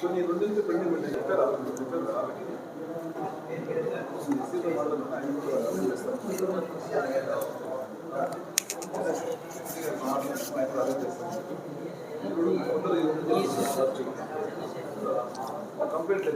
కొన్ని రెండు నుంచి పెండింగ్ పెట్టాయి చెప్పారు కంప్లీట్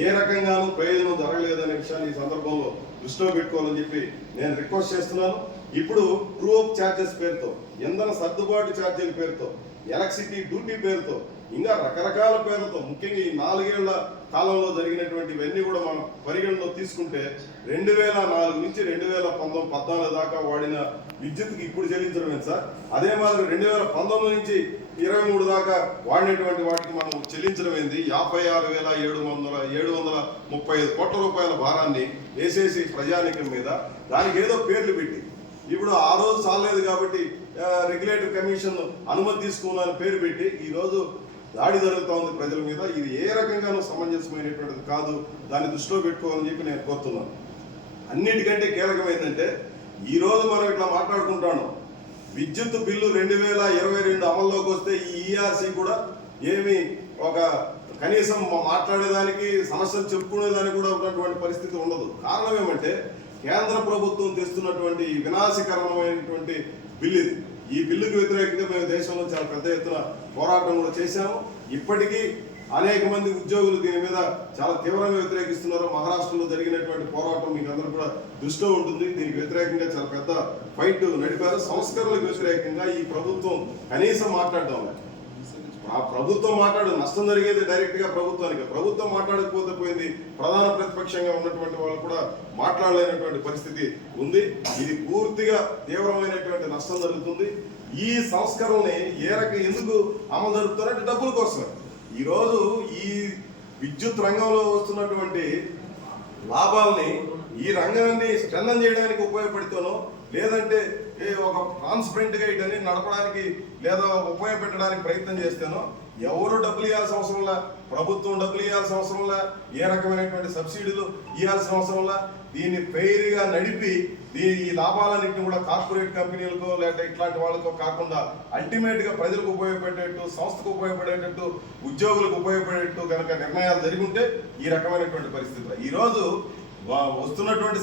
ఏ రకంగానూ ప్రయోజనం జరగలేదనే విషయాన్ని ఈ సందర్భంలో దృష్టిలో పెట్టుకోవాలని చెప్పి నేను రిక్వెస్ట్ చేస్తున్నాను. ఇప్పుడు ట్రూ అప్ ఛార్జెస్ పేరుతో, ఇంధన సర్దుబాటు ఛార్జీల పేరుతో, ఎలక్ట్రిసిటీ డ్యూటీ పేరుతో, ఇంకా రకరకాల పేర్లతో, ముఖ్యంగా ఈ 4 ఏళ్ల కాలంలో జరిగినటువంటి ఇవన్నీ కూడా మనం పరిగణలో తీసుకుంటే 2004 నుంచి 2014 దాకా వాడిన విద్యుత్కి ఇప్పుడు చెల్లించడమే సార్. అదే మాదిరి 2019 నుంచి 23 దాకా వాడినటువంటి వాటికి మనం చెల్లించడం ఏంది 56,735 కోట్ల రూపాయల భారాన్ని వేసేసి ప్రజానికం మీద దానికి ఏదో పేర్లు పెట్టి ఇప్పుడు ఆ రోజు చాలలేదు కాబట్టి రెగ్యులేటరీ కమిషన్ అనుమతి తీసుకున్నాను పేరు పెట్టి ఈరోజు దాడి జరుగుతూ ఉంది ప్రజల మీద. ఇది ఏ రకంగానూ సమంజసమైనటువంటిది కాదు. దాన్ని దృష్టిలో పెట్టుకోవాలని చెప్పి నేను కోరుతున్నాను. అన్నిటికంటే కీలకమైందంటే ఈరోజు మనం ఇట్లా మాట్లాడుకుంటాను, విద్యుత్ బిల్లు 2022 అమల్లోకి వస్తే ఈ ఈఆర్సీ కూడా ఏమి ఒక కనీసం మాట్లాడేదానికి సమస్యలు చెప్పుకునేదానికి కూడా ఉన్నటువంటి పరిస్థితి ఉండదు. కారణం ఏమంటే కేంద్ర ప్రభుత్వం తెస్తున్నటువంటి వినాశకరమైనటువంటి బిల్లు ఇది. ఈ బిల్లుకు వ్యతిరేకంగా మేము దేశంలో చాలా పెద్ద ఎత్తున పోరాటం కూడా చేశాము. ఇప్పటికీ అనేక మంది ఉద్యోగులు దీని మీద చాలా తీవ్రంగా వ్యతిరేకిస్తున్నారు. మహారాష్ట్రలో జరిగినటువంటి పోరాటం మీకు అందరూ కూడా దృష్టిలో ఉంటుంది. దీనికి వ్యతిరేకంగా చాలా పెద్ద ఫైట్ నడిపారు. సంస్కరణలకు వ్యతిరేకంగా ఈ ప్రభుత్వం కనీసం మాట్లాడడం, ఆ ప్రభుత్వం నష్టం జరిగేది డైరెక్ట్ గా ప్రభుత్వానికి. ప్రభుత్వం మాట్లాడకపోతే పోయింది, ప్రధాన ప్రతిపక్షంగా ఉన్నటువంటి వాళ్ళు కూడా మాట్లాడలేనటువంటి పరిస్థితి ఉంది. ఇది పూర్తిగా తీవ్రమైనటువంటి నష్టం జరుగుతుంది. ఈ సంస్కరణని ఎందుకు అమలు జరుపుతారంటే డబ్బుల కోసమే. ఈరోజు ఈ విద్యుత్ రంగంలో వస్తున్నటువంటి లాభాలని ఈ రంగాన్ని స్ట్రెంథన్ చేయడానికి ఉపయోగపడితేనో, లేదంటే ఒక ట్రాన్స్పరెంట్ గా ఇటని నడపడానికి లేదా ఉపయోగపెట్టడానికి ప్రయత్నం చేస్తేనో ఎవరు డబ్బులు ఇవ్వాల్సిన అవసరంలా, ప్రభుత్వం డబ్బులు ఇవ్వాల్సిన అవసరంలా, ఏ రకమైనటువంటి సబ్సిడీలు ఇవ్వాల్సిన అవసరంలా, దీన్ని ఫెయిర్గా నడిపి ఈ లాభాలన్నింటినీ కూడా కార్పొరేట్ కంపెనీలకో లేకపోతే ఇట్లాంటి వాళ్ళకో కాకుండా అల్టిమేట్ గా ప్రజలకు ఉపయోగపడేటట్టు, సంస్థకు ఉపయోగపడేటట్టు, ఉద్యోగులకు ఉపయోగపడేటట్టు కనుక నిర్ణయాలు జరిగి ఉంటే ఈ రకమైనటువంటి పరిస్థితులు ఈరోజు వస్తున్నటువంటి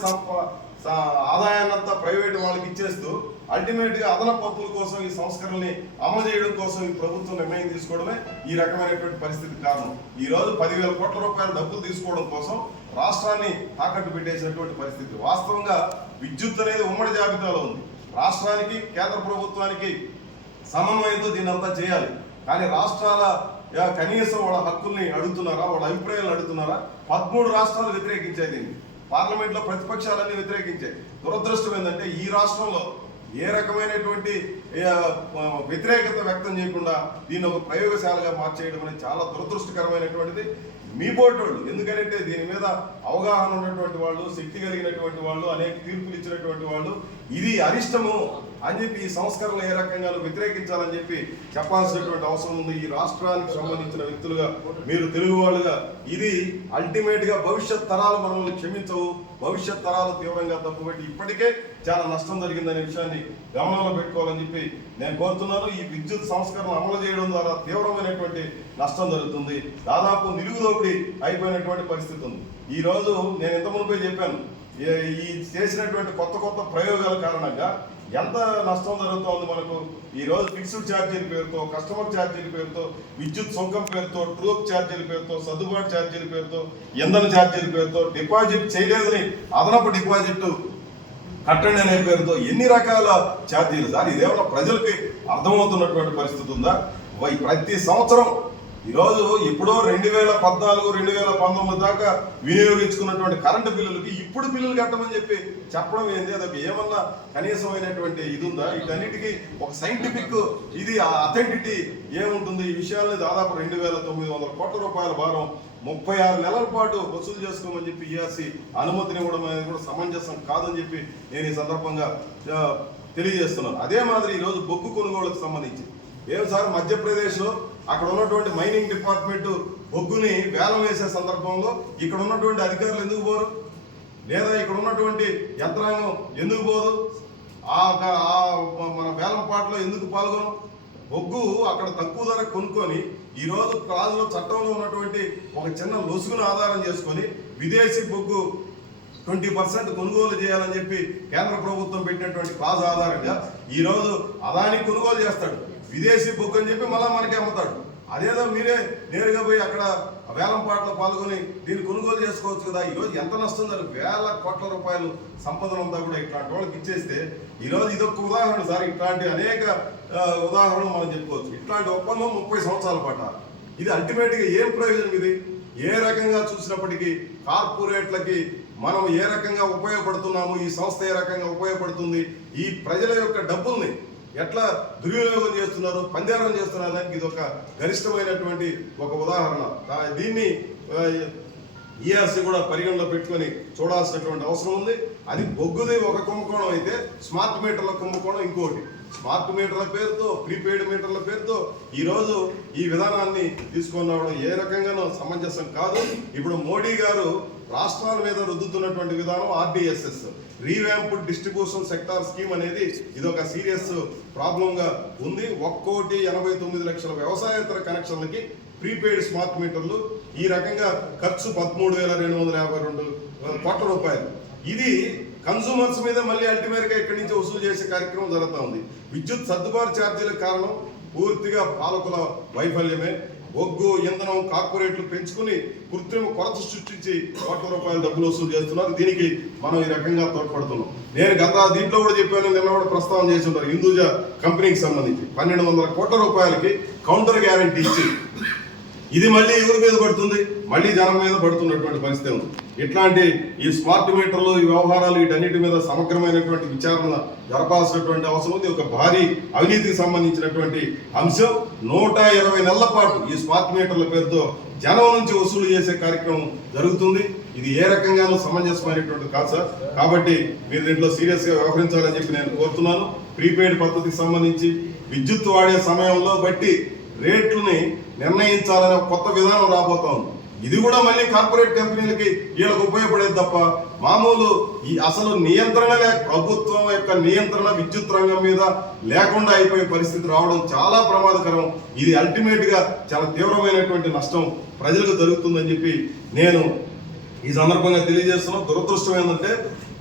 ఆదాయాన్నంతా ప్రైవేటు వాళ్ళకి ఇచ్చేస్తూ అల్టిమేట్ గా అదనపు పప్పుల కోసం ఈ సంస్కరణని అమలు చేయడం కోసం ఈ ప్రభుత్వం నిర్ణయం తీసుకోవడమే ఈ రకమైనటువంటి పరిస్థితి కారణం. ఈ రోజు 10,000 కోట్ల రూపాయల డబ్బులు తీసుకోవడం కోసం రాష్ట్రాన్ని తాకట్టు పెట్టేసినటువంటి పరిస్థితి. వాస్తవంగా విద్యుత్ అనేది ఉమ్మడి జాబితాలో ఉంది. రాష్ట్రానికి కేంద్ర ప్రభుత్వానికి సమన్వయంతో దీన్ని అంతా చేయాలి. కానీ రాష్ట్రాల కనీసం వాళ్ళ హక్కుల్ని అడుగుతున్నారా, వాళ్ళ అభిప్రాయాలు అడుగుతున్నారా? 13 రాష్ట్రాలు వ్యతిరేకించాయి దీన్ని. పార్లమెంట్ లో ప్రతిపక్షాలన్నీ వ్యతిరేకించాయి. దురదృష్టం ఏంటంటే ఈ రాష్ట్రంలో ఏ రకమైనటువంటి వ్యతిరేకత వ్యక్తం చేయకుండా దీన్ని ఒక ప్రయోగశాలగా మార్చేయడం అనేది చాలా దురదృష్టకరమైనటువంటిది. మీ బోర్డు ఎందుకంటే దీని మీద అవగాహన ఉన్నటువంటి వాళ్ళు, శక్తి కలిగినటువంటి వాళ్ళు, అనేక తీర్పులు ఇచ్చినటువంటి వాళ్ళు ఇది అరిష్టము అని చెప్పి ఈ సంస్కరణలు ఏ రకంగా వ్యతిరేకించాలని చెప్పి చెప్పాల్సినటువంటి అవసరం ఉంది. ఈ రాష్ట్రానికి సంబంధించిన వ్యక్తులుగా, మీరు తెలుగు వాళ్ళుగా ఇది అల్టిమేట్ గా భవిష్యత్ తరాలు మనల్ని క్షమించవు. భవిష్యత్ తరాలు తీవ్రంగా తప్పుబట్టి ఇప్పటికే చాలా నష్టం జరిగిందనే విషయాన్ని గమనంలో పెట్టుకోవాలని చెప్పి నేను కోరుతున్నాను. ఈ విద్యుత్ సంస్కరణ అమలు చేయడం ద్వారా తీవ్రమైనటువంటి నష్టం జరుగుతుంది. దాదాపు నిలుగుదోపిడి అయిపోయినటువంటి పరిస్థితి ఉంది. ఈ రోజు నేను ఇంత మునిపే చెప్పాను, ఈ చేసినటువంటి కొత్త ప్రయోగాల కారణంగా ఎంత నష్టం జరుగుతోంది మనకు. ఈ రోజు ఫిక్స్డ్ ఛార్జీల పేరుతో, కస్టమర్ ఛార్జీల పేరుతో, విద్యుత్ సుంకం పేరుతో, ట్రూప్ ఛార్జీల పేరుతో, సర్దుబాటు ఛార్జీల పేరుతో, ఇంధన ఛార్జీల పేరుతో, డిపాజిట్ చేయలేదని అదనపు డిపాజిట్ కట్టండి అనే పేరుతో ఎన్ని రకాల ఛార్జీలు సార్. ఇదేమన్నా ప్రజలకి అర్థమవుతున్నటువంటి పరిస్థితి ఉందా? ప్రతి సంవత్సరం ఈరోజు ఎప్పుడో 2014, 2019 దాకా వినియోగించుకున్నటువంటి కరెంటు బిల్లులకి ఇప్పుడు బిల్లులు కట్టమని చెప్పి చెప్పడం ఏంది? అదొక ఏమన్నా కనీసమైనటువంటి ఇది ఉందా? వీటన్నిటికీ ఒక సైంటిఫిక్ ఇది అథెంటిటీ ఏముంటుంది? ఈ విషయాల్ని దాదాపు 2,900 కోట్ల రూపాయల భారం 36 నెలల పాటు వసూలు చేసుకోమని చెప్పి ఈఆర్సీ అనుమతిని ఇవ్వడం అనేది కూడా సమంజసం కాదని చెప్పి నేను ఈ సందర్భంగా తెలియజేస్తున్నాను. అదే మాదిరి ఈరోజు బొగ్గు కొనుగోలుకు సంబంధించి ఏం సార్, మధ్యప్రదేశ్లో అక్కడ ఉన్నటువంటి మైనింగ్ డిపార్ట్మెంట్ బొగ్గుని వేలం వేసే సందర్భంలో ఇక్కడ ఉన్నటువంటి అధికారులు ఎందుకు పోరు? లేదా ఇక్కడ ఉన్నటువంటి యంత్రాంగం ఎందుకు పోదు? మన వేలం పాటలో ఎందుకు పాల్గొను? బొగ్గు అక్కడ తక్కువ ధర కొనుక్కొని ఈరోజు రాజులో చట్టంలో ఉన్నటువంటి ఒక చిన్న లొసుగును ఆధారం చేసుకొని విదేశీ బొగ్గు 20% కొనుగోలు చేయాలని చెప్పి కేంద్ర ప్రభుత్వం పెట్టినటువంటి క్లాజ్ ఆధారంగా ఈరోజు అదాని కొనుగోలు చేస్తాడు, విదేశీ బొగ్గు అని చెప్పి మళ్ళీ మనకి అమ్ముతాడు. అదేదో మీరే నేరుగా పోయి అక్కడ వేలం పాటలో పాల్గొని దీన్ని కొనుగోలు చేసుకోవచ్చు కదా. ఈరోజు ఎంత నష్టం జరిగింది? వేల కోట్ల రూపాయలు సంపదనంతా కూడా ఇట్లాంటి వాళ్ళకి ఇచ్చేస్తే ఈరోజు ఇదొక ఉదాహరణ సార్. ఇట్లాంటి అనేక ఉదాహరణలు మనం చెప్పుకోవచ్చు. ఇట్లాంటి ఒప్పందం 30 సంవత్సరాల పాట. ఇది అల్టిమేట్గా ఏం ప్రయోజనం? ఇది ఏ రకంగా చూసినప్పటికీ కార్పొరేట్లకి మనం ఏ రకంగా ఉపయోగపడుతున్నాము, ఈ సంస్థ ఏ రకంగా ఉపయోగపడుతుంది, ఈ ప్రజల యొక్క డబ్బుల్ని ఎట్లా దుర్వినియోగం చేస్తున్నారు, పందేరం చేస్తున్నారు, దానికి ఇది ఒక గరిష్టమైనటువంటి ఒక ఉదాహరణ. దీన్ని ఈఆర్సీ కూడా పరిగణలో పెట్టుకొని చూడాల్సినటువంటి అవసరం ఉంది. అది బొగ్గుది ఒక కుంభకోణం అయితే స్మార్ట్ మీటర్ల కుంభకోణం ఇంకోటి. స్మార్ట్ మీటర్ల పేరుతో, ప్రీపెయిడ్ మీటర్ల పేరుతో ఈరోజు ఈ విధానాన్ని తీసుకొని రావడం ఏ రకంగానూ సమంజసం కాదు. ఇప్పుడు మోడీ గారు రాష్ట్రాల మీద రుద్దుతున్నటువంటి విధానం RDSS, revamped distribution sector scheme అనేది ఇది ఒక సీరియస్ ప్రాబ్లంగా ఉంది. 1,89,00,000 వ్యవసాయేతర కనెక్షన్లకి ప్రీపెయిడ్ స్మార్ట్ మీటర్లు, ఈ రకంగా ఖర్చు 13,252 కోట్ల రూపాయలు. ఇది కన్సూమర్స్ మీద మళ్ళీ అల్టిమేట్గా ఇక్కడి నుంచి వసూలు చేసే కార్యక్రమం జరుగుతూ ఉంది. విద్యుత్ సర్దుబాటు ఛార్జీలకు కారణం పూర్తిగా పాలకుల వైఫల్యమే. బొగ్గు ఇంధనం కార్పొరేట్లు పెంచుకుని కృత్రిమ కొరత సృష్టించి కోట్ల రూపాయల డబ్బులు వసూలు చేస్తున్నారు. దీనికి మనం ఈ రకంగా తోడ్పడుతున్నాం. నేను దీంట్లో కూడా చెప్పాను, నిన్న కూడా ప్రస్తావన చేసి ఉంటారు. హిందూజా కంపెనీకి సంబంధించి 1,200 కోట్ల రూపాయలకి కౌంటర్ గ్యారంటీ ఇచ్చి ఇది మళ్ళీ ఎవరి మీద పడుతుంది? మళ్ళీ జనం మీద పడుతున్నటువంటి పరిస్థితి ఉంది. ఇట్లాంటి ఈ స్మార్ట్ మీటర్లు, ఈ వ్యవహారాలు, వీటన్నిటి మీద సమగ్రమైనటువంటి విచారణ జరపాల్సినటువంటి అవసరం ఉంది. ఒక భారీ అవినీతికి సంబంధించినటువంటి అంశం. 120 నెలల పాటు ఈ స్మార్ట్ మీటర్ల పేరుతో జనం నుంచి వసూలు చేసే కార్యక్రమం జరుగుతుంది. ఇది ఏ రకంగానూ సమంజసమైనటువంటి కాదు సార్. కాబట్టి మీరు దీంట్లో సీరియస్గా వ్యవహరించాలని చెప్పి నేను కోరుతున్నాను. ప్రీపెయిడ్ పద్ధతికి సంబంధించి విద్యుత్ వాడే సమయంలో బట్టి రేట్లని నిర్ణయించాలనే కొత్త విధానం రాబోతోంది. ఇది కూడా మళ్ళీ కార్పొరేట్ కంపెనీలకి వీళ్ళకి ఉపయోగపడేది తప్ప మామూలు ఈ అసలు నియంత్రణ ప్రభుత్వం యొక్క నియంత్రణ విద్యుత్ రంగం మీద లేకుండా అయిపోయే పరిస్థితి రావడం చాలా ప్రమాదకరం. ఇది అల్టిమేట్ గా చాలా తీవ్రమైనటువంటి నష్టం ప్రజలకు జరుగుతుందని చెప్పి నేను ఈ సందర్భంగా తెలియజేస్తున్నాం. దురదృష్టం ఏంటంటే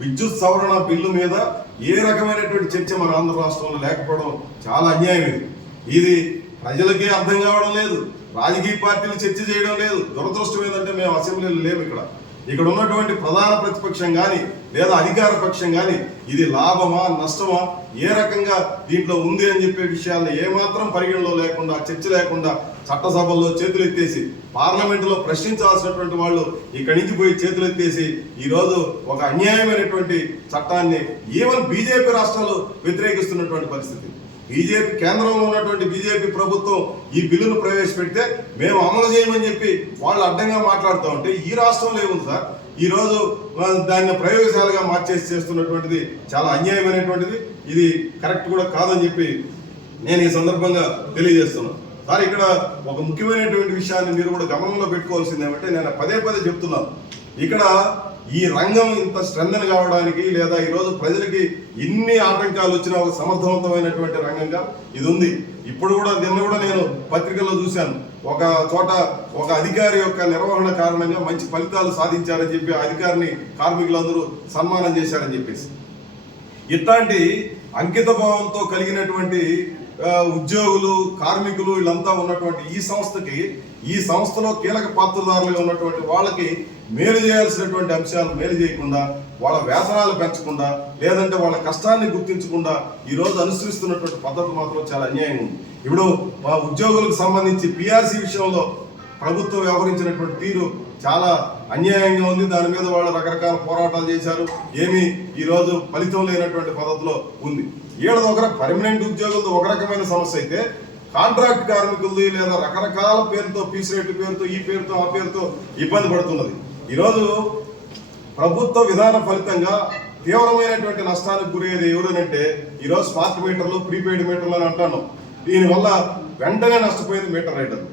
విద్యుత్ సవరణ బిల్లు మీద ఏ రకమైనటువంటి చర్చ మన ఆంధ్ర రాష్ట్రంలో లేకపోవడం చాలా అన్యాయం. ఇది ప్రజలకే అర్థం కావడం లేదు, రాజకీయ పార్టీలు చర్చ చేయడం లేదు. దురదృష్టం ఏంటంటే మేము అసెంబ్లీలో లేవు. ఇక్కడ ఉన్నటువంటి ప్రధాన ప్రతిపక్షం కానీ లేదా అధికార పక్షం కానీ ఇది లాభమా నష్టమా, ఏ రకంగా దీంట్లో ఉంది అని చెప్పే విషయాలను ఏమాత్రం పరిగణలో లేకుండా, చర్చ లేకుండా చట్టసభల్లో చేతులు ఎత్తేసి పార్లమెంటులో ప్రశ్నించాల్సినటువంటి వాళ్ళు ఇక్కడి నుంచి పోయి చేతులు ఎత్తేసి ఈరోజు ఒక అన్యాయమైనటువంటి చట్టాన్ని ఈవెన్ బీజేపీ రాష్ట్రాలు వ్యతిరేకిస్తున్నటువంటి పరిస్థితి. బీజేపీ కేంద్రంలో ఉన్నటువంటి బీజేపీ ప్రభుత్వం ఈ బిల్లును ప్రవేశపెడితే మేము అమలు చేయమని చెప్పి వాళ్ళు అడ్డంగా మాట్లాడుతూ ఉంటే ఈ రాష్ట్రంలో ఏముంది సార్? ఈరోజు దాన్ని ప్రయోగశాలగా మార్చేసి చేస్తున్నటువంటిది చాలా అన్యాయమైనటువంటిది. ఇది కరెక్ట్ కూడా కాదని చెప్పి నేను ఈ సందర్భంగా తెలియజేస్తున్నాను. సార్, ఇక్కడ ఒక ముఖ్యమైనటువంటి విషయాన్ని మీరు కూడా గమనంలో పెట్టుకోవాల్సింది ఏమంటే, నేను పదే చెప్తున్నాను, ఇక్కడ ఈ రంగం ఇంత స్ట్రెంథన్ కావడానికి లేదా ఈరోజు ప్రజలకి ఎన్ని ఆటంకాలు వచ్చినా ఒక సమర్థవంతమైనటువంటి రంగంగా ఇది ఉంది. ఇప్పుడు కూడా నిన్న కూడా నేను పత్రికల్లో చూశాను, ఒక చోట ఒక అధికారి యొక్క నిర్వహణ కారణంగా మంచి ఫలితాలు సాధించారని చెప్పి ఆ అధికారిని కార్మికులందరూ సన్మానం చేశారని చెప్పేసి. ఇట్లాంటి అంకిత భావంతో కలిగినటువంటి ఉద్యోగులు, కార్మికులు వీళ్ళంతా ఉన్నటువంటి ఈ సంస్థలో కీలక పాత్రదారులుగా ఉన్నటువంటి వాళ్ళకి మేలు చేయాల్సినటువంటి అంశాలు మేలు చేయకుండా, వాళ్ళ వేతనాలు పెంచకుండా, లేదంటే వాళ్ళ కష్టాన్ని గుర్తించకుండా ఈరోజు అనుసరిస్తున్నటువంటి పద్ధతి మాత్రం చాలా అన్యాయం ఉంది. ఇప్పుడు మా ఉద్యోగులకు సంబంధించి పిఆర్సీ విషయంలో ప్రభుత్వం వ్యవహరించినటువంటి తీరు చాలా అన్యాయంగా ఉంది. దాని మీద వాళ్ళు రకరకాల పోరాటాలు చేశారు. ఏమీ ఈరోజు ఫలితం లేనటువంటి పద్ధతిలో ఉంది. ఏడాది ఒక పర్మనెంట్ ఉద్యోగులతో ఒక రకమైన సమస్య అయితే, కాంట్రాక్ట్ కార్మికులది లేదా రకరకాల పేరుతో పీస్ రేట్ల పేరుతో ఈ పేరుతో ఆ పేరుతో ఇబ్బంది పడుతున్నది. ఈరోజు ప్రభుత్వ విధాన ఫలితంగా తీవ్రమైనటువంటి నష్టానికి గురయ్యేది ఎవరనంటే ఈరోజు స్మార్ట్ మీటర్లు, ప్రీపెయిడ్ మీటర్లు అని అంటాను. దీనివల్ల వెంటనే నష్టపోయేది మీటర్ రైటర్లు.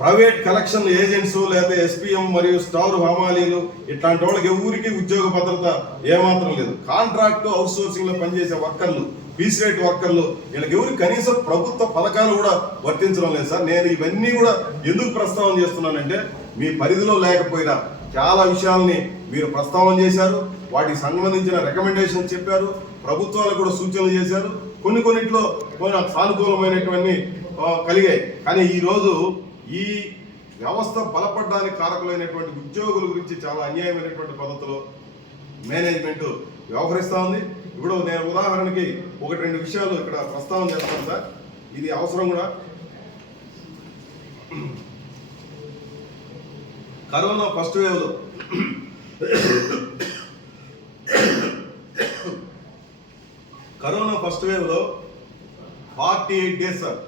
ప్రైవేట్ కలెక్షన్ ఏజెంట్స్ లేదా ఎస్పీఎం మరియు స్టార్ హమాలీలు ఇట్లాంటి వాళ్ళకి ఊరికి ఉద్యోగ భద్రత ఏమాత్రం లేదు. కాంట్రాక్ట్ అవుట్ సోర్సింగ్ లో పనిచేసే వర్కర్లు, పీస్ రేట్ వర్కర్లు, వీళ్ళకి ఎవరికి కనీసం ప్రభుత్వ పథకాలు కూడా వర్తించడం లేదు సార్. నేను ఇవన్నీ కూడా ఎందుకు ప్రస్తావన చేస్తున్నానంటే, మీ పరిధిలో లేకపోయినా చాలా విషయాల్ని మీరు ప్రస్తావన చేశారు. వాటికి సంబంధించిన రికమెండేషన్ చెప్పారు, ప్రభుత్వాలకు కూడా సూచనలు చేశారు. కొన్నిట్లో సానుకూలమైనటువంటి కలిగాయి. కానీ ఈరోజు ఈ వ్యవస్థ బలపడడానికి కారకులైనటువంటి ఉద్యోగుల గురించి చాలా అన్యాయమైనటువంటి పద్ధతిలో మేనేజ్మెంట్ వ్యవహరిస్తూ ఉంది. ఇప్పుడు నేను ఉదాహరణకి 1-2 విషయాలు ఇక్కడ ప్రస్తావన చేస్తాను సార్. ఇది అవసరం కూడా. కరోనా ఫస్ట్ వేవ్లో 48 డేస్ సార్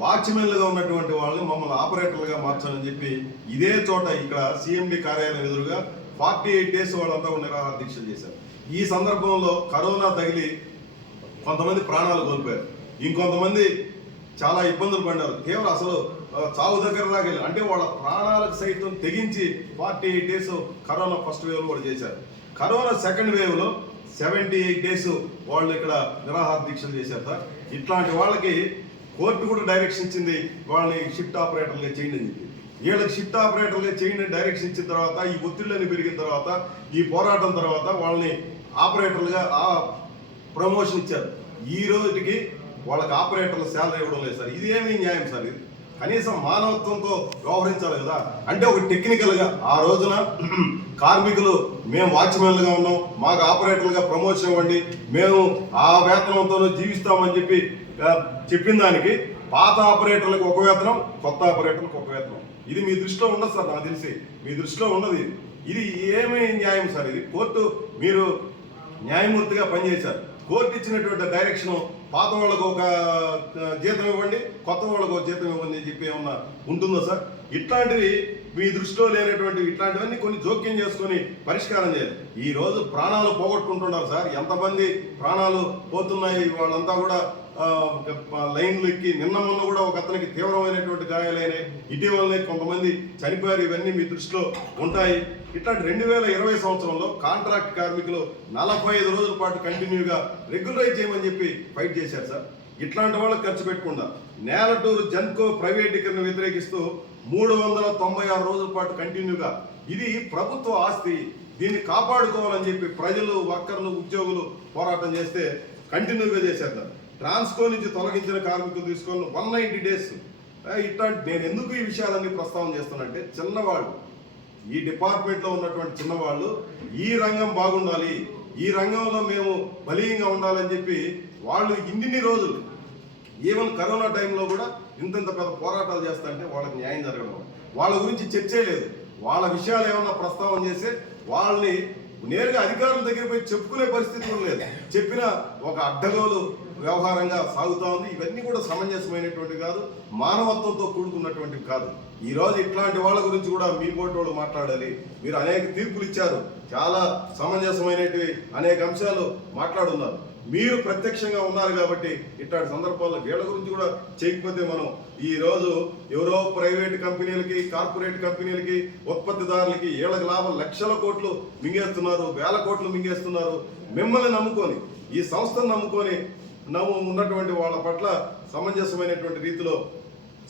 వాచ్మెన్లుగా ఉన్నటువంటి వాళ్ళని మమ్మల్ని ఆపరేటర్లుగా మార్చాలని చెప్పి ఇదే చోట ఇక్కడ సిఎండి కార్యాలయం ఎదురుగా 48 డేస్ వాళ్ళంతా నిరాహార దీక్షలు చేశారు. ఈ సందర్భంలో కరోనా తగిలి కొంతమంది ప్రాణాలు కోల్పోయారు, ఇంకొంతమంది చాలా ఇబ్బందులు పడ్డారు. కేవలం అసలు చావు దగ్గర దాకా అంటే వాళ్ళ ప్రాణాలకు సైతం తెగించి 48 డేస్ కరోనా ఫస్ట్ వేవ్ కూడా చేశారు. కరోనా సెకండ్ వేవ్ లో 78 డేస్ వాళ్ళు ఇక్కడ నిరాహార దీక్షలు చేశారు సార్. ఇట్లాంటి వాళ్ళకి కోర్టు కూడా డైరెక్షన్ ఇచ్చింది, వాళ్ళని షిఫ్ట్ ఆపరేటర్లుగా చేయండి అని చెప్పి. వీళ్ళకి షిఫ్ట్ ఆపరేటర్లుగా చేయండి డైరెక్షన్ ఇచ్చిన తర్వాత, ఈ ఒత్తిళ్ళని పెరిగిన తర్వాత, ఈ పోరాటం తర్వాత వాళ్ళని ఆపరేటర్లుగా ప్రమోషన్ ఇచ్చారు. ఈ రోజుకి వాళ్ళకి ఆపరేటర్ల శాలరీ ఇవ్వడం లేదు సార్. ఇది ఏమీ న్యాయం సార్? ఇది కనీసం మానవత్వంతో వ్యవహరించాలి కదా. అంటే ఒక టెక్నికల్గా ఆ రోజున కార్మికులు మేము వాచ్మెన్లుగా ఉన్నాం, మాకు ఆపరేటర్లుగా ప్రమోషన్ ఇవ్వండి, మేము ఆ వేతనంతో జీవిస్తామని చెప్పి చెప్పిన దానికి పాత ఆపరేటర్లకు ఒక వేతనం, కొత్త ఆపరేటర్లకు ఒక వేతనం. ఇది మీ దృష్టిలో ఉండదు సార్. నాకు తెలిసి మీ దృష్టిలో ఉన్నది ఇది ఏమీ న్యాయం సార్? ఇది కోర్టు, మీరు న్యాయమూర్తిగా పనిచేశారు. కోర్టు ఇచ్చినటువంటి డైరెక్షన్ పాత వాళ్ళకు ఒక జీతం ఇవ్వండి, కొత్త వాళ్ళకు ఒక జీతం ఇవ్వండి అని చెప్పి ఏమన్నా ఉంటుందో సార్? ఇట్లాంటివి మీ దృష్టిలో లేనటువంటి ఇట్లాంటివన్నీ కొన్ని జోక్యం చేసుకొని పరిష్కారం చేయాలి. ఈ రోజు ప్రాణాలు పోగొట్టుకుంటున్నారు సార్. ఎంతమంది ప్రాణాలు పోతున్నాయి, వాళ్ళంతా కూడా లైన్లు ఎక్కి. నిన్న మొన్న కూడా ఒక అతనికి తీవ్రమైనటువంటి గాయాలైనాయి, ఇటీవలనే కొంతమంది చనిపోయారు. ఇవన్నీ మీ దృష్టిలో ఉంటాయి. ఇట్లాంటి 2020 సంవత్సరంలో కాంట్రాక్ట్ కార్మికులు 45 రోజుల పాటు కంటిన్యూగా రెగ్యులరైజ్ చేయమని చెప్పి ఫైట్ చేశారు సార్. ఇట్లాంటి వాళ్ళకి ఖర్చు పెట్టకుండా నేలటూరు జన్కో ప్రైవేటీకరణ వ్యతిరేకిస్తూ 396 రోజుల పాటు కంటిన్యూగా, ఇది ప్రభుత్వ ఆస్తి, దీన్ని కాపాడుకోవాలని చెప్పి ప్రజలు, వర్కర్లు, ఉద్యోగులు పోరాటం చేస్తే కంటిన్యూగా చేశారు. ట్రాన్స్కో నుంచి తొలగించిన కార్మికులు తీసుకొని 190 డేస్. ఇట్లాంటి నేను ఎందుకు ఈ విషయాలన్నీ ప్రస్తావన చేస్తానంటే, చిన్నవాళ్ళు, ఈ డిపార్ట్మెంట్లో ఉన్నటువంటి చిన్నవాళ్ళు ఈ రంగం బాగుండాలి, ఈ రంగంలో మేము బలీయంగా ఉండాలని చెప్పి వాళ్ళు ఇన్ని రోజులు, ఈవెన్ కరోనా టైంలో కూడా ఇంతంత పెద్ద పోరాటాలు చేస్తా అంటే వాళ్ళకి న్యాయం జరగడం, వాళ్ళ గురించి చర్చే లేదు. వాళ్ళ విషయాలు ఏమన్నా ప్రస్తావన చేస్తే వాళ్ళని నేరుగా అధికారుల దగ్గర పోయి చెప్పుకునే పరిస్థితులు లేదు. చెప్పిన ఒక అడ్డగోలు వ్యవహారంగా సాగుతూ ఉంది. ఇవన్నీ కూడా సమంజసమైనటువంటి కాదు, మానవత్వంతో కూడుకున్నటువంటివి కాదు. ఈ రోజు ఇట్లాంటి వాళ్ళ గురించి కూడా మీ పోటీ వాళ్ళు మాట్లాడాలి. మీరు అనేక తీర్పులు ఇచ్చారు, చాలా సమంజసమైనవి అనేక అంశాలు మాట్లాడున్నారు. మీరు ప్రత్యక్షంగా ఉన్నారు కాబట్టి ఇట్లాంటి సందర్భాల్లో వీళ్ళ గురించి కూడా చేయకపోతే మనం ఈ రోజు ఎవరో ప్రైవేట్ కంపెనీలకి, కార్పొరేట్ కంపెనీలకి, ఉత్పత్తిదారులకి వీళ్ళకి లాభం లక్షల కోట్లు మింగేస్తున్నారు, వేల కోట్లు మింగేస్తున్నారు. మిమ్మల్ని నమ్ముకొని, ఈ సంస్థను నమ్ముకొని ఉన్నటువంటి వాళ్ళ పట్ల సమంజసమైనటువంటి రీతిలో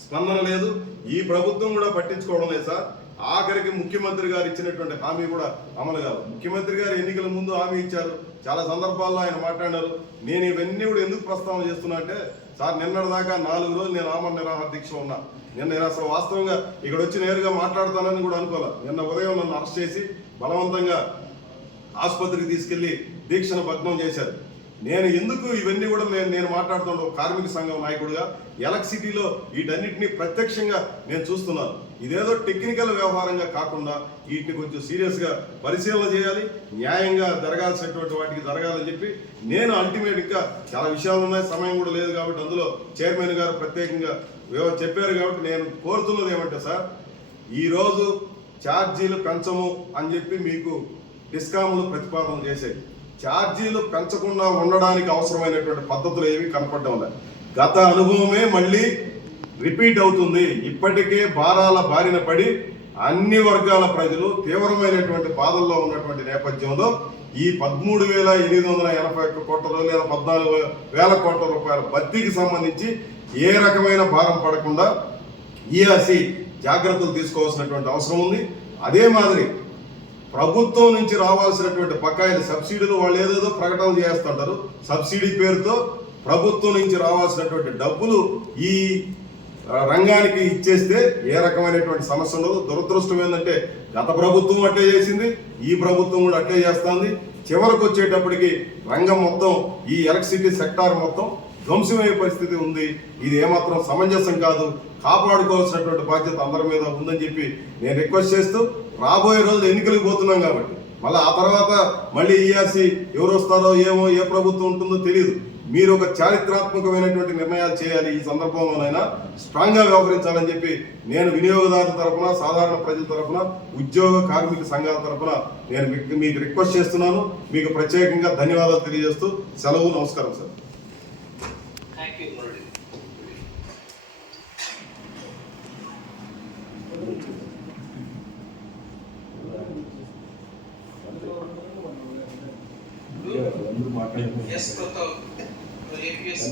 స్పందన లేదు. ఈ ప్రభుత్వం కూడా పట్టించుకోవడం లేదు సార్. ఆఖరికి ముఖ్యమంత్రి గారు ఇచ్చినటువంటి హామీ కూడా అమలు కాదు. ముఖ్యమంత్రి గారు ఎన్నికల ముందు హామీ ఇచ్చారు, చాలా సందర్భాల్లో ఆయన మాట్లాడారు. నేను ఇవన్నీ కూడా ఎందుకు ప్రస్తావన చేస్తున్నా అంటే సార్, నిన్నటి దాకా 4 రోజులు నేను ఆమరణ నిరాహార దీక్ష ఉన్నా. నేను అసలు వాస్తవంగా ఇక్కడ వచ్చి నేరుగా మాట్లాడతానని కూడా అనుకోలే. నిన్న ఉదయం నన్ను అరెస్ట్ చేసి బలవంతంగా ఆసుపత్రికి తీసుకెళ్లి దీక్షను భగ్నం చేశారు. నేను ఎందుకు ఇవన్నీ కూడా నేను మాట్లాడుతున్న ఒక కార్మిక సంఘం నాయకుడిగా ఎలక్ట్రిసిటీలో వీటన్నిటిని ప్రత్యక్షంగా నేను చూస్తున్నాను. ఇదేదో టెక్నికల్ వ్యవహారంగా కాకుండా వీటిని కొంచెం సీరియస్గా పరిశీలన చేయాలి, న్యాయంగా జరగాల్సినటువంటి వాటికి జరగాలని చెప్పి నేను అల్టిమేట్గా చాలా విషయాలు ఉన్నాయి, సమయం కూడా లేదు కాబట్టి అందులో చైర్మన్ గారు ప్రత్యేకంగా చెప్పారు కాబట్టి నేను కోరుతున్నది ఏమంటే సార్, ఈరోజు ఛార్జీలు పెంచము అని చెప్పి మీకు డిస్కామ్లు ప్రతిపాదన చేసేది. ఛార్జీలు పెంచకుండా ఉండడానికి అవసరమైనటువంటి పద్ధతులు ఏవి కనపడడం లేదు. గత అనుభవమే మళ్ళీ రిపీట్ అవుతుంది. ఇప్పటికే భారాల బారిన పడి అన్ని వర్గాల ప్రజలు తీవ్రమైనటువంటి బాధల్లో ఉన్నటువంటి నేపథ్యంలో ఈ 13,881 కోట్ల లేదా 14,000 కోట్ల రూపాయల భర్తీకి సంబంధించి ఏ రకమైన భారం పడకుండా ఈఆర్సీ జాగ్రత్తలు తీసుకోవాల్సినటువంటి అవసరం ఉంది. అదే మాదిరి ప్రభుత్వం నుంచి రావాల్సినటువంటి బకాయిలు సబ్సిడీలు వాళ్ళు ఏదేదో ప్రకటనలు చేస్తుంటారు. సబ్సిడీ పేరుతో ప్రభుత్వం నుంచి రావాల్సినటువంటి డబ్బులు ఈ రంగానికి ఇచ్చేస్తే ఏ రకమైనటువంటి సమస్య ఉండదు. దురదృష్టం ఏంటంటే గత ప్రభుత్వం అట్లే చేసింది, ఈ ప్రభుత్వం కూడా అట్లే చేస్తుంది. చివరికి వచ్చేటప్పటికి రంగం మొత్తం, ఈ ఎలక్ట్రిసిటీ సెక్టార్ మొత్తం ధ్వంసమయ్యే పరిస్థితి ఉంది. ఇది ఏమాత్రం సమంజసం కాదు. కాపాడుకోవాల్సినటువంటి బాధ్యత అందరి మీద ఉందని చెప్పి నేను రిక్వెస్ట్ చేస్తూ, రాబోయే రోజులు ఎన్నికలకు పోతున్నాం కాబట్టి మళ్ళీ ఆ తర్వాత మళ్ళీ ఈఆర్సీ ఎవరు వస్తారో ఏమో, ఏ ప్రభుత్వం ఉంటుందో తెలియదు. మీరు ఒక చారిత్రాత్మకమైనటువంటి నిర్ణయాలు చేయాలి. ఈ సందర్భంలోనైనా స్ట్రాంగ్గా వ్యవహరించాలని చెప్పి నేను వినియోగదారుల తరఫున, సాధారణ ప్రజల తరఫున, ఉద్యోగ కార్మిక సంఘాల తరఫున నేను మీకు రిక్వెస్ట్ చేస్తున్నాను. మీకు ప్రత్యేకంగా ధన్యవాదాలు తెలియజేస్తూ సెలవు. నమస్కారం సార్. Yes, Pratap. APS.